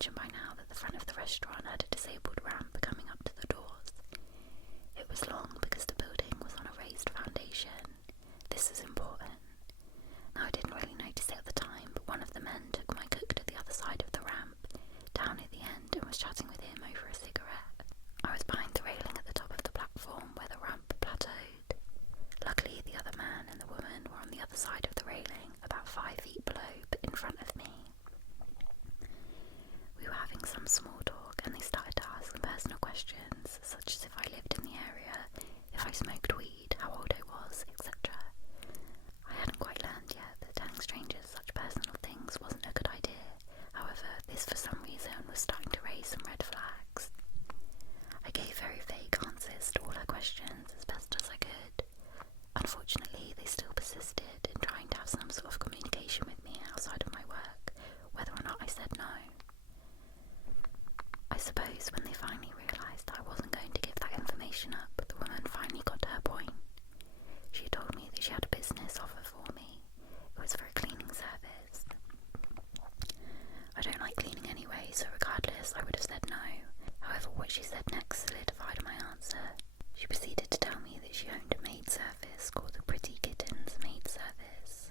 mentioned by now that the front of the restaurant had a disabled ramp coming up to the doors. It was long because the building was on a raised foundation. This is important. Now, I didn't really notice it at the time, but one of the men took my cook to the other side of the ramp, down at the end, and was chatting with him over a cigarette. I was behind the railing at the top of the platform where the ramp plateaued. Luckily, the other man and the woman were on the other side of the railing, about 5 feet below, but in front of me. We were having some small talk, and they started to ask some personal questions, such as if I lived in the area, if I smoked weed, how old I was, etc. I hadn't quite learned yet that telling strangers such personal things wasn't a good idea. However, this for some reason was starting to raise some red flags. I gave very vague answers to all her questions as best as I could. Unfortunately, they still persisted in trying to have some sort of communication with me outside of my work, whether or not I said no. I suppose when they finally realised that I wasn't going to give that information up, the woman finally got to her point. She told me that she had a business offer for me. It was for a cleaning service. I don't like cleaning anyway, so regardless, I would have said no. However, what she said next solidified my answer. She proceeded to tell me that she owned a maid service called the Pretty Kittens Maid Service.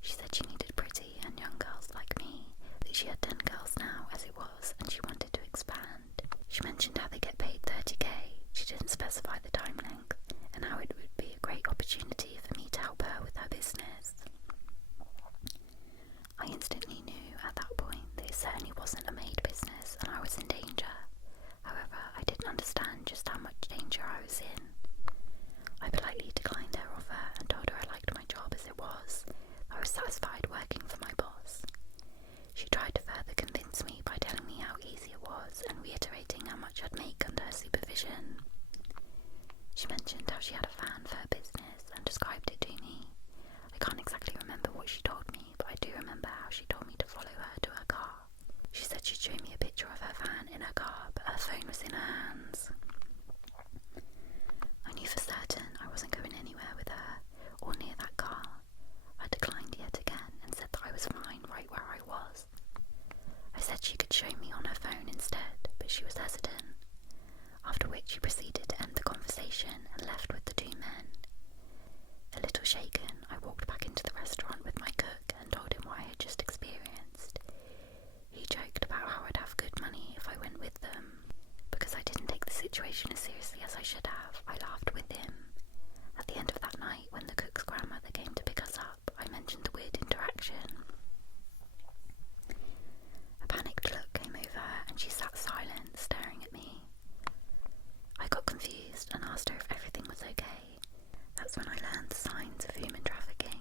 She said she needed pretty and young girls like me, that she had 10 girls now as it was, and she wanted to expand. She mentioned how they get paid 30k. She didn't specify the time length, and how it would be a great opportunity for me to help her with her business. I instantly knew at that point that it certainly wasn't a maid business and I was in danger. However, I didn't understand just how much danger I was in. I politely declined her offer and told her I liked my job as it was. I was satisfied working for my boss. She tried to further convince me by telling me how easy it was and reiterating how much I'd make under her supervision. She mentioned how she had a van for her business and described it to me. I can't exactly remember what she told me, but I do remember how she told me to follow her to her car. She said she'd show me a picture of her van in her car, but her phone was in her hands. I knew for certain I wasn't going anywhere with her, or near that car. I declined yet again and said that I was fine right where I was. I said she could show me on her phone instead, but she was hesitant. After which she proceeded to end the conversation and left with the 2 men. A little shaken, I walked back into the restaurant with my cook and told him what I had just experienced. He joked about how I'd have good money if I went with them. Because I didn't take the situation as seriously as I should have, I laughed with him. At the end of that night, when the cook's grandmother came to pick us up, I mentioned the weird interaction. A panicked look came over her and she sat silent, staring at me. I got confused and asked her if everything was okay. That's when I learned the signs of human trafficking.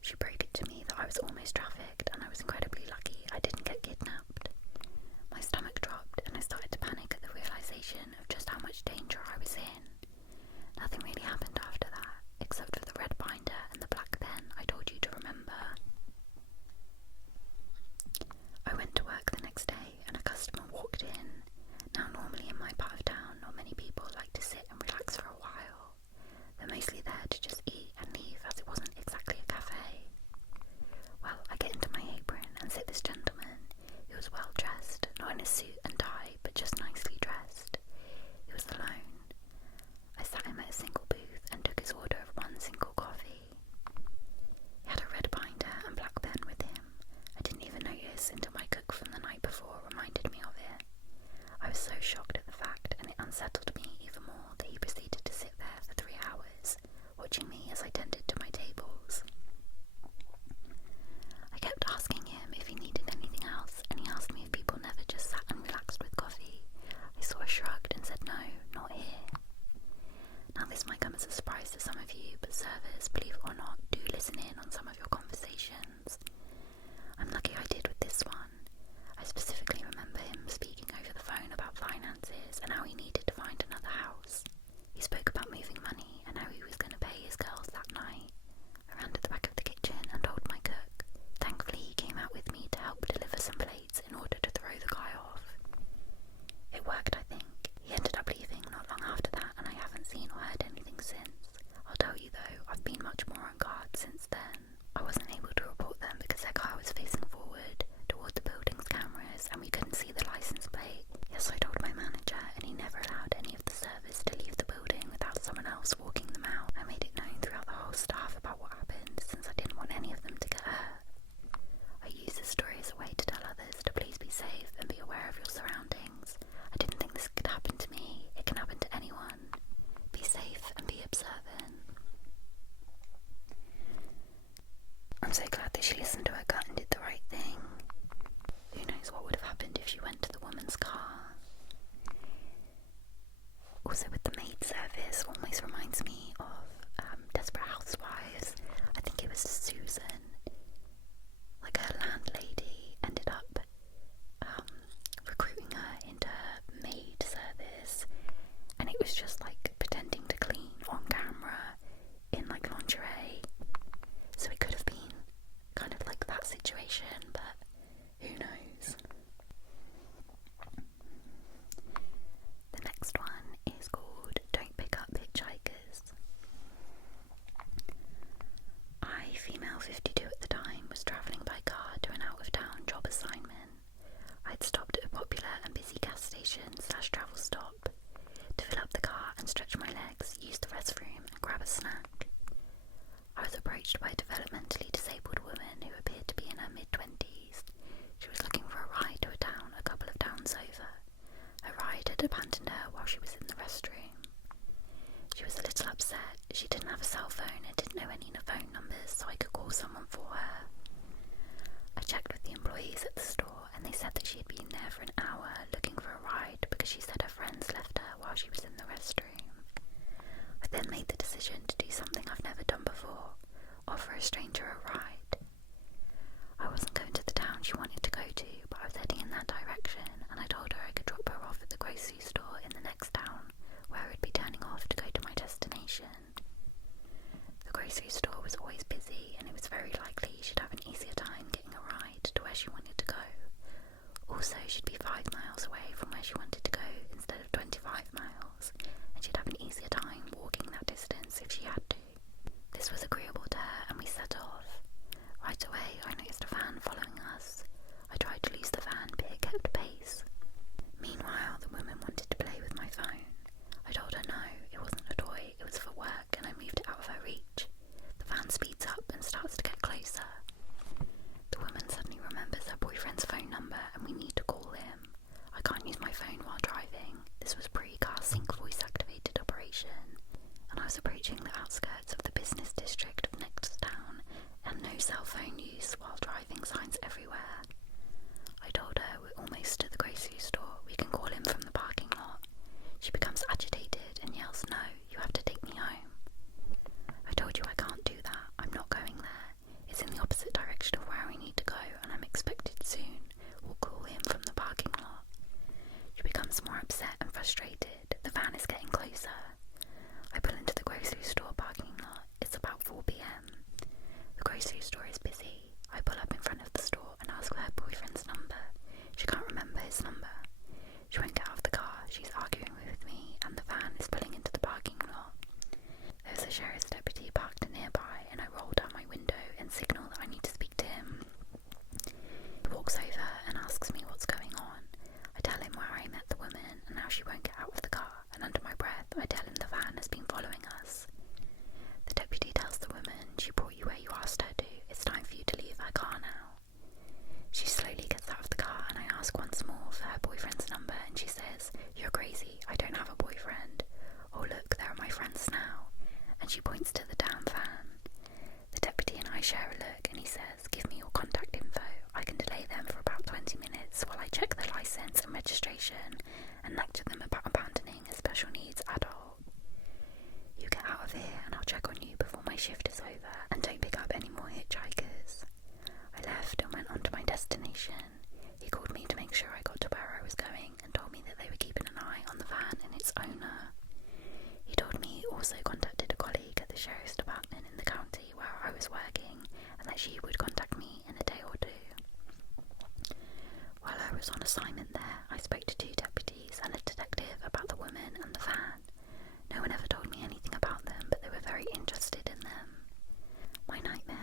She broke it to me that I was almost trafficked and I was incredibly lucky I didn't get kidnapped. My stomach dropped and I started to panic at the realisation of just how much danger I was in. Nothing really happened after that, except for the red binder and the black pen I told you to remember. so glad that she listened to her gut and did the right thing. Who knows what would have happened if she went to the woman's car. Also, with the maid service, always reminds me of Desperate Housewives. I think it was Susan. Like, her landlady ended up recruiting her into her maid service, and it was just like pretending to clean on camera in like lingerie. So it could have been kind of like that situation, but who knows. The next one is called Don't Pick Up Hitchhikers. I, female 52 at the time, was travelling by car to an out-of-town job assignment. I'd stopped at a popular and busy gas station / travel stop to fill up the car and stretch my legs, use the restroom and grab a snack. I was approached by a developmentally disabled woman who appeared to be in her mid-20s. She was looking for a ride to a town a couple of towns over. Her ride had abandoned her while she was in the restroom. She was a little upset. She didn't have a cell phone and didn't know any phone numbers, so I could call someone for her. I checked with the employees at the store, and they said that she had been there for an hour looking for a ride because she said her friends left her while she was in the restroom. I then made the decision to do something I've never done before: offer a stranger a ride. I wasn't going to the town she wanted to go to, but I was heading in that direction, and I told her I could drop her off at the grocery store in the next town, where I would be turning off to go to my destination. The grocery store was always busy, and it was very likely she'd have an easier time getting a ride to where she wanted to go. Also, she'd be 5 miles away from where she wanted to go instead of 25 miles, and she'd have an easier time walking that distance if she had to. This was agreeable to her, and we set off. Right away, I noticed a van following us. I tried to lose the van, but it kept pace. Meanwhile, the woman wanted to play with my phone. I told her no, it wasn't a toy, it was for work, and I moved it out of her reach. The van speeds up and starts to get closer. The woman suddenly remembers her boyfriend's phone number, and we need to call him. I can't use my phone while driving. This was pre-car sync voice-activated operation, and I was approaching the outskirts of the business district of next town, and no cell phone use while driving signs everywhere. I told her we're almost to the grocery store, we can call him from the parking lot. She becomes agitated and yells, "No, you have to take me home." I told you I can't do that, I'm not going there. It's in the opposite direction of where I need to go, and I'm expected soon. We'll call him from the parking lot. She becomes more upset and frustrated. The van is getting closer. I pull into the grocery store parking lot. It's about 4 p.m. The grocery store is busy. I pull up in front of the store and ask for her boyfriend's number. She can't remember his number. She won't get out of the car. She's arguing with me, and the van is pulling into the parking lot. There's a sheriff's deputy parked nearby, and I roll down my window and signal that I need to speak to him. He walks over and asks me what's going on. I tell him where I met the woman and how she won't get out of the car, and under my breath I tell him the van has been following us. The deputy tells the woman, "She brought you where you asked her to. It's time for you to leave her car now." She slowly gets out of the car, and I ask once more for her boyfriend's number, and she says, "You're crazy, I don't have a boyfriend. Oh look, there are my friends now." And she points to the damn van. The deputy and I share a look, and he says, "Give me your contact info. I can delay them for about 20 minutes while I check their license and registration and lecture them about abandoning a special needs adult. You get out of here and I'll check on you before my shift is over, and don't pick up any more hitchhikers." I left and went on to my destination. He called me to make sure I got to where I was going and told me that they were keeping an eye on the van and its owner. He told me he also contacted a colleague at the sheriff's department in the county where I was working, and that she would contact me in a day or two. While I was on assignment there, I spoke to 2 deputies and a detective about the woman and the van. No one ever told me anything about them, but they were very interested in them. My nightmare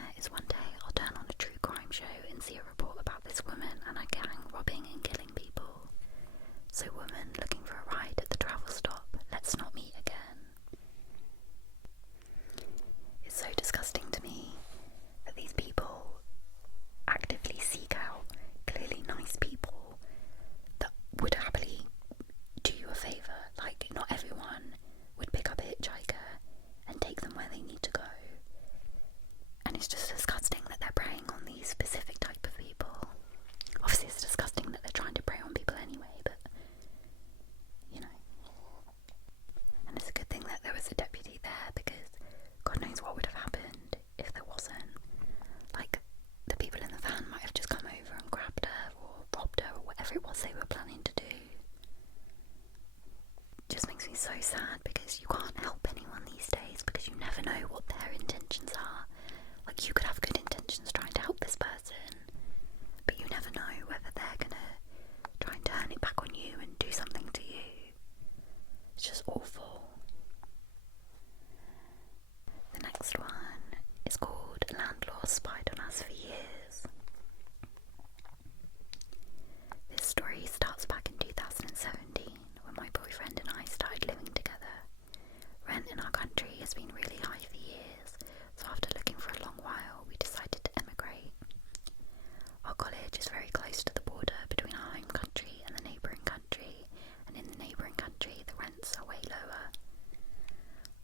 is very close to the border between our home country and the neighbouring country, and in the neighbouring country the rents are way lower.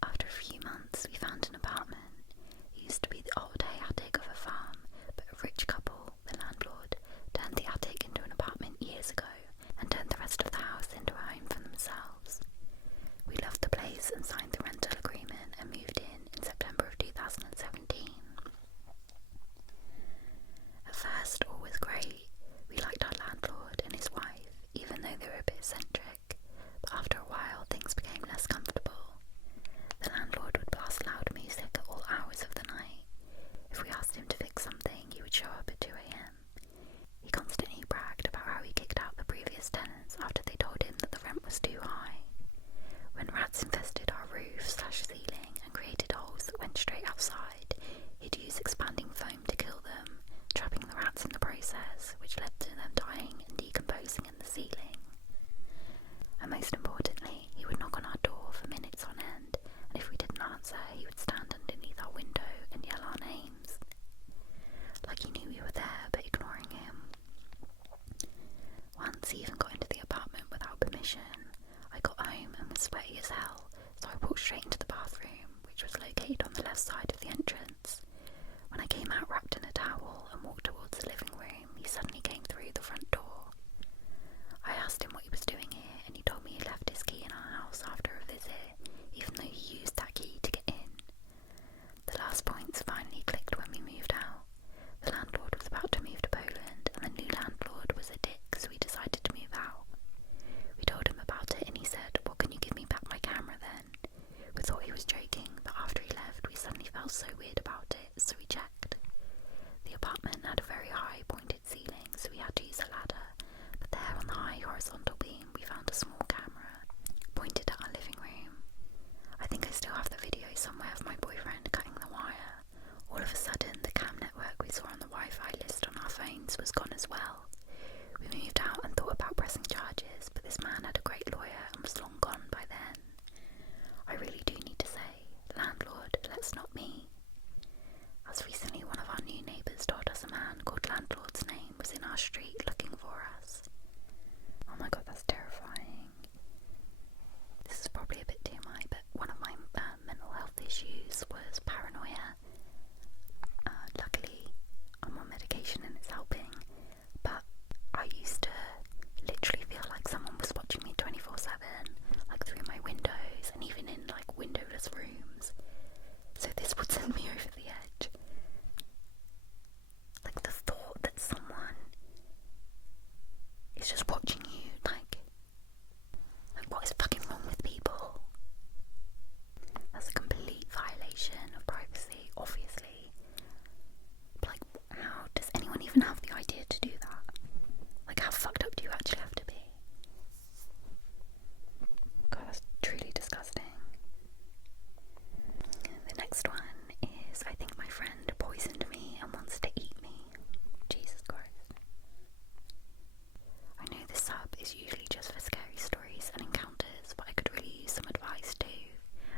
After a few months we found an apartment. It used to be the old hay attic of a farm, but a rich couple, the landlord, turned the attic into an apartment years ago and turned the rest of the house into a home for themselves. We loved the place and signed the rental agreement and moved in September of 2017. At first all was great. We liked our landlord and his wife, even though they were a bit eccentric, but after a while things became less comfortable. The landlord would blast loud music at all hours of the night. If we asked him to fix something, he would show up at 2 a.m. He constantly bragged about how he kicked out the previous tenants after they told him that the rent was too high. When rats infested our roof/ceiling and created holes that went straight outside, he'd use expanding foam to kill them, trapping the rats in the process, which led to them dying and decomposing in the ceiling. And most importantly, he would knock on our door for minutes on end, and if we didn't answer, he would stand underneath our window and yell our names. Like he knew we were there, but ignoring him. Once he even got into the apartment without permission. I got home and was sweaty as hell, so I walked straight into the bathroom, which was located on the left side of the entrance. When I came out wrapped in a towel and walked towards the living room, he suddenly came through the front door. I asked him what he was doing here, and he told me he left his key in our house after a visit, even though he used that key to get in. The last points finally clicked when we moved out. The landlord was about to move to Poland, and the new landlord was a dick, so we decided to move out. We told him about it and he said, "Well, can you give me back my camera then?" We thought he was joking, but after he left we suddenly felt so weird about it, so we checked. The apartment had a very high pointed ceiling, so we had to use a ladder, but there on the high horizontal beam we found a small camera pointed at our living room. I think I still have the video somewhere of my boyfriend cutting the wire. All of a sudden the cam network we saw on the Wi-Fi list on our phones was gone as well. We moved out and thought about pressing charges, but this man had a great lawyer and was long gone by then. I really do need to say, Landlord, let's not meet. As recently one of our new neighbours told us a man called Landlord's name was in our street looking for us. Oh my god, that's terrifying. This is probably a bit TMI, but one of my mental health issues was paranoia. Luckily, I'm on medication and it's helping, but I used to literally feel like someone was watching me 24/7, like through my windows and even in like windowless rooms. So this would send me over the edge. Like the thought that someone is just watching you, like what is fucking wrong with people? That's a complete violation of privacy, obviously. But like, how does anyone even have the idea to do that? Like, how fucked up do you actually have to be? God, that's truly disgusting. The next one is, I think my friend poisoned me and wants to eat me. Jesus Christ. I know this sub is usually just for scary stories and encounters, but I could really use some advice too,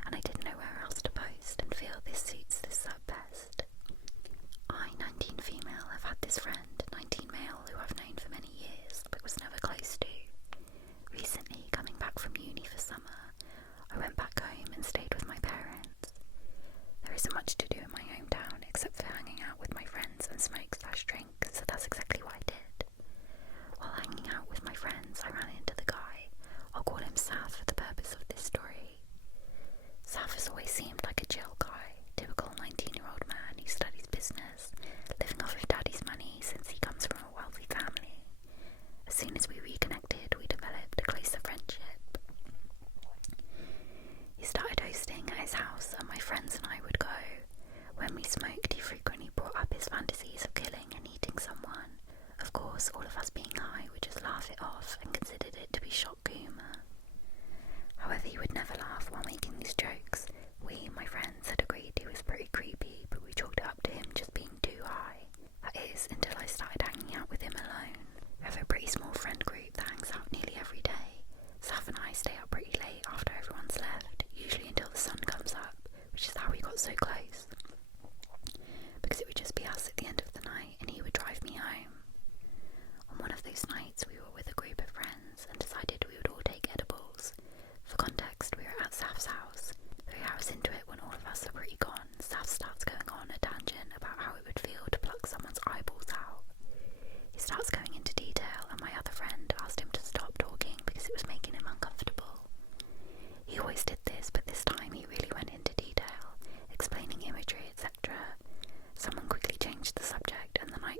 and I didn't know where else to post and feel this suits this sub best. I, 19 female, have had this friend, 19 male, who I've known for many years, but was never close to. Recently, coming back from uni for summer, I went back home and stayed with my parents. There isn't much to do in my hometown except for hanging out with my friends and smoke/drink, so that's exactly what I did. While hanging out with my friends, I ran into the guy. I'll call him Sav for the purpose of this story. Sav has always seemed like a chill guy, typical 19-year-old man who studies business, living off of daddy's money since he comes from a wealthy family. As soon as we reconnected, we developed a closer friendship. He started hosting at his house and my friends and I would go. When we smoked, he frequently brought up his fantasies of killing and eating someone. Of course, all of us being high would just laugh it off and considered it to be shock humour. However, he would never laugh while making these jokes. We, my friends, had agreed he was pretty creepy, but we chalked it up to him just being too high. That is, until I started hanging out with him alone. We have a pretty small friend group that hangs out nearly every day. Sav and I stay up pretty late after everyone's left, usually until the sun comes up, which is how we got so close. Because it would just be us at the end of the night and he would drive me home.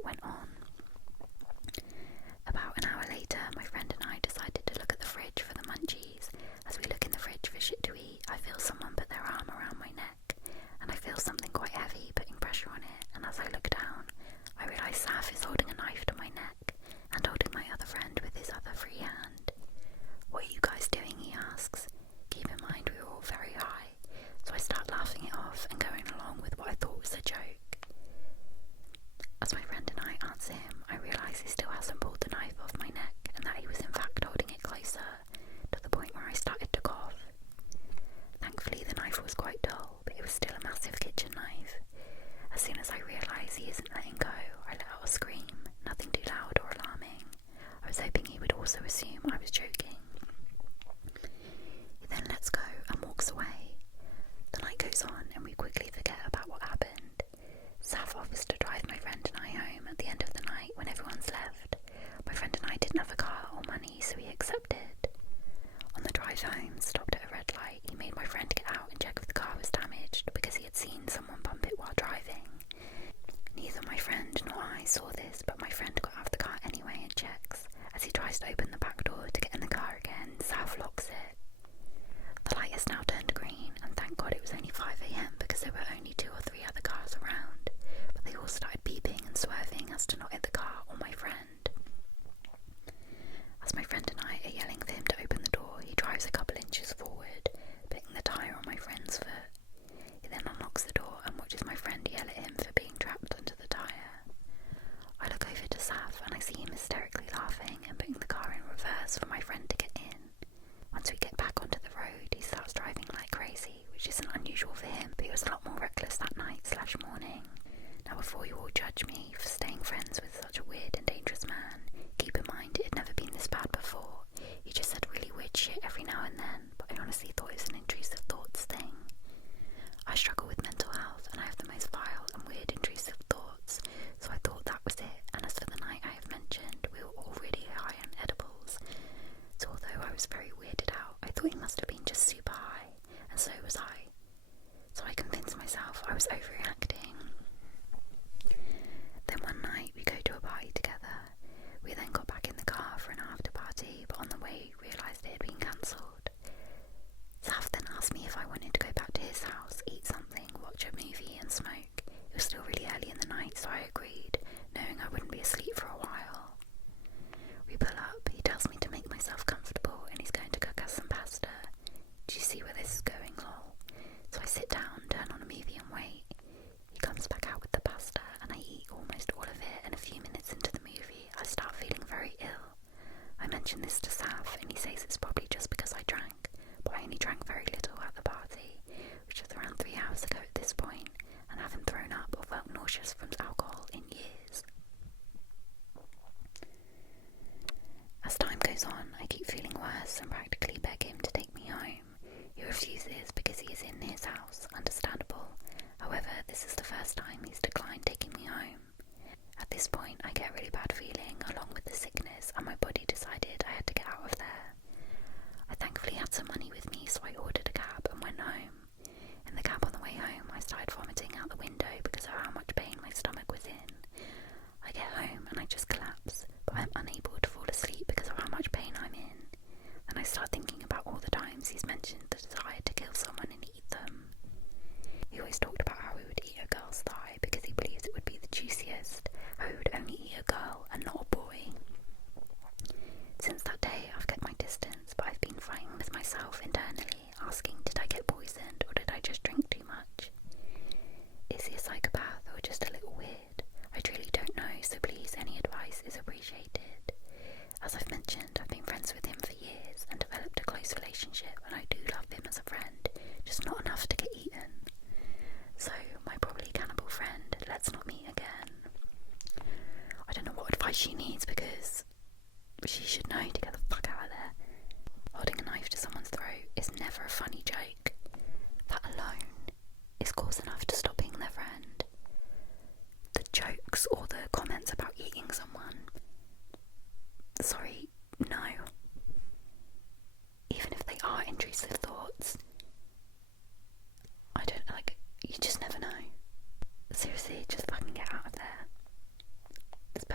went on. About an hour later, my friend and I decided to look at the fridge for the munchies. As we look in the fridge for shit to eat, I feel someone put their arm around my neck, and I feel something quite heavy putting pressure on it, and as I look down, I realise Saf is holding a knife to my neck and holding my other friend with his other free hand. "What are you guys doing?" he asks. Keep in mind we were all very high, so I start laughing it off and going along with what I thought was a joke. As my friend and I answer him, I realise he still hasn't pulled the knife off my neck and that he was in fact holding it closer, to the point where I started to cough. Thankfully the knife was quite dull, but it was still a massive kitchen knife. As soon as I realise he isn't letting go, I let out a scream, nothing too loud or alarming. I was hoping he would also assume I was joking. He then lets go and walks away. The night goes on and we quickly forget about what happened. Saf offers to drive my friend and I home at the end of the night when everyone's left. My friend and I didn't have a car or money, so we accepted. On the drive home, stopped at a red light, he made my friend get out and check if the car was damaged because he had seen someone bump it while driving. Neither my friend nor I saw this, but my friend got out of the car anyway and checks. As he tries to open the back door to get in the car again, Saf locks it. The light has now turned green, and thank God it was only 5 AM because there were only 2 or 3 other cars around, but they all started beeping and swerving as to not hit the car or my friend. As my friend and I are yelling for him to open the door, he drives a couple inches forward, putting the tyre on my friend's foot. He then unlocks the door and watches my friend yell at him for being trapped under the tyre. I look over to Saf and I see him hysterically laughing and putting the car in reverse for my friend to get in. Once we get back onto the road, he starts driving like crazy, which isn't unusual for him, but he was a lot more reckless that night/morning. Now before you all judge me for staying friends with such a weird and dangerous man, keep in mind it had never been this bad before. He just said really weird shit every now and then, but I honestly thought it was an intrusive thoughts thing. I struggle with mental health and I have the most vile and weird intrusive thoughts, so I thought that was it. And as for the night I have mentioned, we were all really high on edibles, so although I was very weirded out, I thought he must have been just super high, and so was I. So I convinced myself I was overreacting. Then one night we go to a party together. We then got back in the car for an after party, but on the way realised it had been cancelled. Saf then asked me if I wanted to go back to his house, eat something, watch a movie and smoke. It was still really early in the night, so I agreed, knowing I wouldn't be asleep for a while. We pull up, he tells me to make myself comfortable and he's going to cook us some pasta. Do you see where this is going, lol? So I sit down, turn on a movie and wait. He comes back out with the pasta and I eat almost all of it, and a few minutes into the movie I start feeling very ill. I mention this to Saf and he says it's probably just because I drank, but I only drank very little at the party, which was around 3 hours ago at this point, and haven't thrown up or felt nauseous from alcohol in years. As time goes on, I keep feeling worse and practically beg him to take me home. He refuses because he is in his house, understandable. However, this is the first time he's declined taking me home. At this point, I get a really bad feeling along with the sickness, and my body decided I had to get out of there. I thankfully had some money with me, so I ordered a cab and went home. In the cab on the way home, I started vomiting out the window because of how much pain my stomach was in. I get home and I just collapse, but I'm unable to fall asleep because of how much pain I'm in. Then I start thinking about all the times he's mentioned the desire to kill someone and eat them. He always talked about how he would eat a girl's thigh because he believes it would be the juiciest, how he would only eat a girl and not a boy. Since that day, I've kept my distance, but I've been fighting with myself internally, asking, did I get poisoned or did I just drink too much? Is he a psychopath or just a little weird? I truly don't know, so please, any advice is appreciated. As I've mentioned, I've been friends with him for years and developed a close relationship, and I do love him as a friend, just not enough to get eaten. So, my probably cannibal friend, let's not meet again. I don't know what advice she needs because she should know to get the fuck out of there. Holding a knife to someone's throat is never a funny joke. That alone is cause enough to stop being their friend. The jokes or the comments about eating someone, sorry, no. Even if they are intrusive thoughts, I don't, you just never know. Seriously, just fucking get out of there.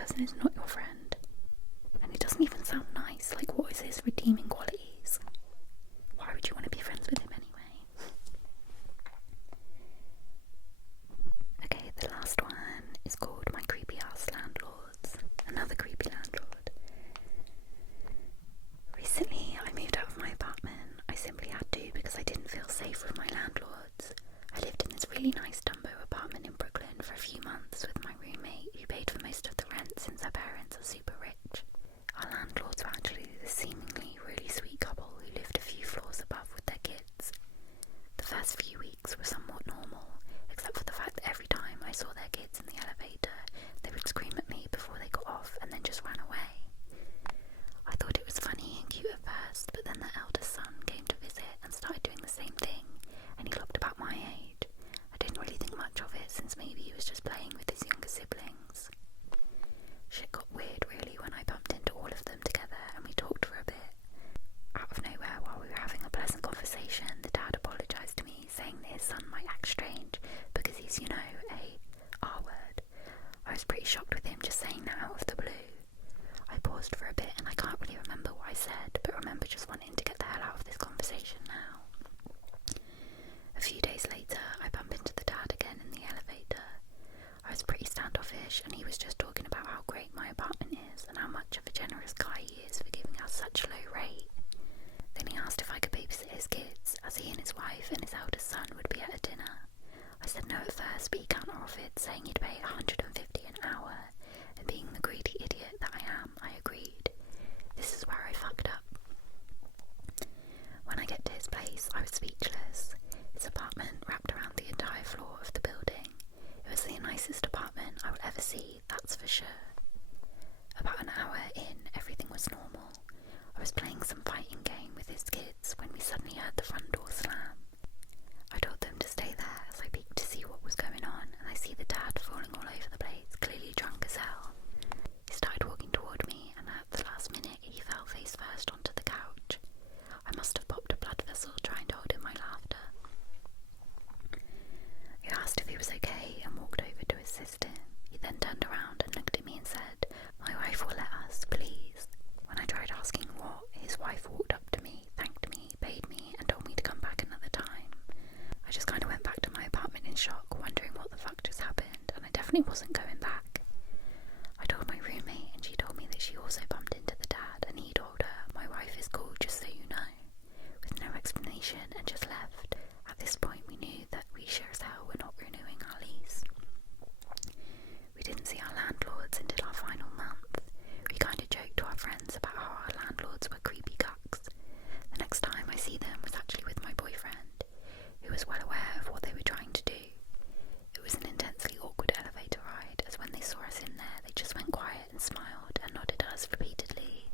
person is not your friend. And it doesn't even sound nice. Like, what is his redeeming qualities? Why would you want to be friends with him anyway? Okay, the last one is called My Creepy Ass Landlords. Another creepy landlord. Recently, I moved out of my apartment. I simply had to because I didn't feel safe with my landlords. I lived in this really nice Dumbo apartment in Brooklyn for a few months with my roommate who paid for most of the rent since her parents are super rich. Our landlords were actually this seemingly really sweet couple who lived a few floors above with their kids. The first few weeks were somewhat normal, except for the fact that every time I saw their kids in the elevator, they would scream at me before they got off and then just ran away. I thought it was funny and cute at first, but then their eldest son came to visit and started doing the same thing, and he looked about my age. I didn't really think much of it since maybe he was just playing with his younger siblings. Shit got weird really when I bumped into all of them together and we talked for a bit. Out of nowhere, while we were having a pleasant conversation, the dad apologised to me, saying that his son might act strange because he's, you know, a R word. I was pretty shocked with him just saying that out of the blue. I paused for a bit and I can't really remember what I said, but remember just wanting to get the hell out of this conversation now. A few days later, I bump into the dad again in the elevator. I was pretty standoffish and he was just talking about how great my apartment is and how much of a generous guy he is for giving us such a low rate. Then he asked if I could babysit his kids, as he and his wife and his eldest son would be at a dinner. I said no at first, but he counter-offered, saying he'd pay $150 an hour, and being the greedy idiot that I am, I agreed. This is where I fucked up. When I get to his place, I was speechless. His apartment wrapped around the entire floor of the building. It was the nicest apartment I would ever see, that's for sure. About an hour in, everything was normal. I was playing some fighting game with his kids when we suddenly heard the front door slam. I told them to stay there as I peeked to see what was going on, and I see the dad falling all over the place, clearly drunk as hell. He started walking toward me, and at the last minute he fell face first onto the couch. I must have popped a blood vessel trying to hold in my laughter. He asked if he was okay and walked over to assist him. He then turned around and looked at me and said, "My wife will let us, please." When I tried asking what, his wife walked up to me, thanked me, paid me, and told me to come back another time. I just kind of went back to my apartment in shock, wondering what the fuck just happened, and I definitely wasn't going back. I told my roommate, and she told me that she also bumped into the dad, and he told her, "My wife is cool, just so you know," with no explanation, and just left. At this point, we knew that we sure as hell were not renewing our lease. We didn't see our landlords until our final month. We kind of joked to our friends about how our landlords were creepy cucks. The next time I see them was actually with my boyfriend, who was well aware of what they were trying to do. It was an intensely awkward elevator ride, as when they saw us in there, they just went quiet and smiled and nodded at us repeatedly.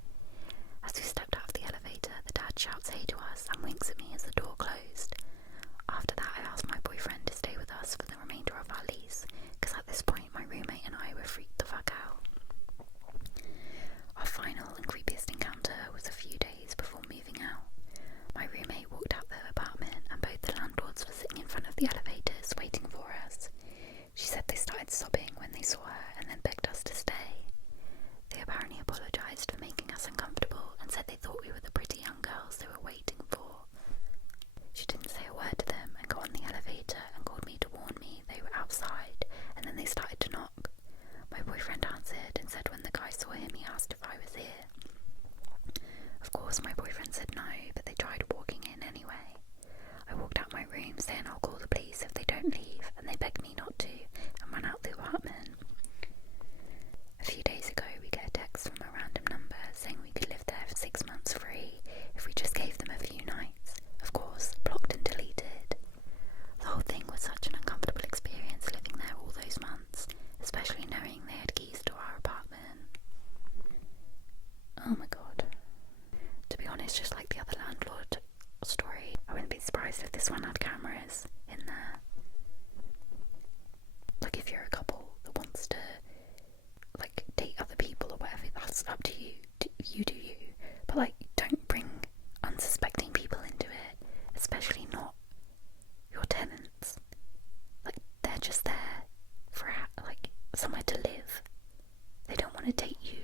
As we stepped out of the elevator, the dad shouts hey to us and winks at me as the door closed. After that, I asked my boyfriend to stay with us for the remainder of our lease, because at this point my roommate and I were freaked the fuck out. Our final and creepiest encounter was a few days before moving out. My roommate walked out the apartment and both the landlords were sitting in front of the elevators waiting for us. She said they started sobbing when they saw her and then begged us to stay. They apparently apologised for making us uncomfortable and said they thought we were the pretty young girls they were waiting for. She didn't say a word to them and got on the elevator and called me to warn me they were outside, and then they started to knock. My boyfriend answered and said when the guy saw him he asked if I was here. Of course my boyfriend said no, but they tried walking in anyway. I walked out my room saying I'll call the police if they don't leave, and they begged me not to and ran out the apartment. A few days ago we get a text from a random number saying we could live there for 6 months free if we just gave them a few nights. Of course, blocked and deleted. The whole thing was such an uncomfortable experience living there all those months, especially knowing they had keys to our apartment. Oh my god. To be honest, just like the other landlord story, I wouldn't be surprised if this one had cameras in there. Like if you're a couple that wants to like date other people or whatever, that's up to you. You do you. But like, don't bring unsuspecting people into it, especially not your tenants. Like, they're just there for like somewhere to live. They don't want to take you